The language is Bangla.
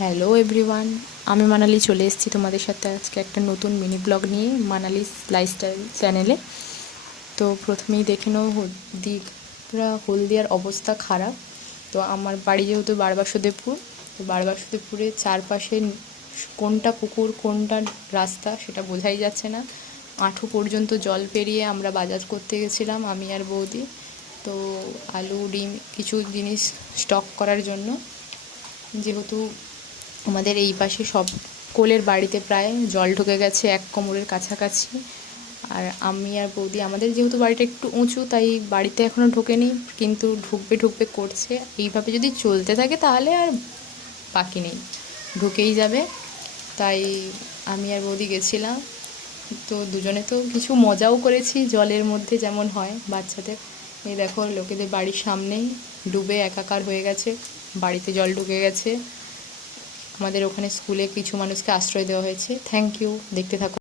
হ্যালো এভরিওয়ান, আমি মানালি চলে এসেছি তোমাদের সাথে আজকে একটা নতুন মিনি ব্লগ নিয়ে মানালিস লাইফস্টাইল চ্যানেলে। তো প্রথমেই দেখে নাও পুরা হলদিয়ার অবস্থা খারাপ। তো আমার বাড়ি যেহেতু বারবাসুদেবপুর, তো বারবাসুদেবপুরের চারপাশে কোনটা পুকুর কোনটা রাস্তা সেটা বোঝাই যাচ্ছে না। আঁঠু পর্যন্ত জল পেরিয়ে আমরা বাজার করতে গেছিলাম আমি আর বৌদি। তো আলু ডিম কিছু জিনিস স্টক করার জন্য, যেহেতু আমাদের এই পাশে সব কোলের বাড়িতে প্রায় জল ঢুকে গেছে এক কোমরের কাছাকাছি। আর আমি আর বৌদি, আমাদের যেহেতু বাড়িটা একটু উঁচু তাই বাড়িতে এখনও ঢোকেনি, কিন্তু ঢুকবে ঢুকবে করছে। এইভাবে যদি চলতে থাকে তাহলে আর বাকি নেই, ঢুকেই যাবে। তাই আমি আর বৌদি গেছিলাম। তো দুজনে তো কিছু মজাও করেছি জলের মধ্যে, যেমন হয় বাচ্চাদের। এই দেখো লোকেদের বাড়ির সামনেই ডুবে একাকার হয়ে গেছে, বাড়িতে জল ঢুকে গেছে। আমাদের ওখানে স্কুলে কিছু মানুষকে আশ্রয় দেওয়া হয়েছে। থ্যাংক ইউ, দেখতে থাকো।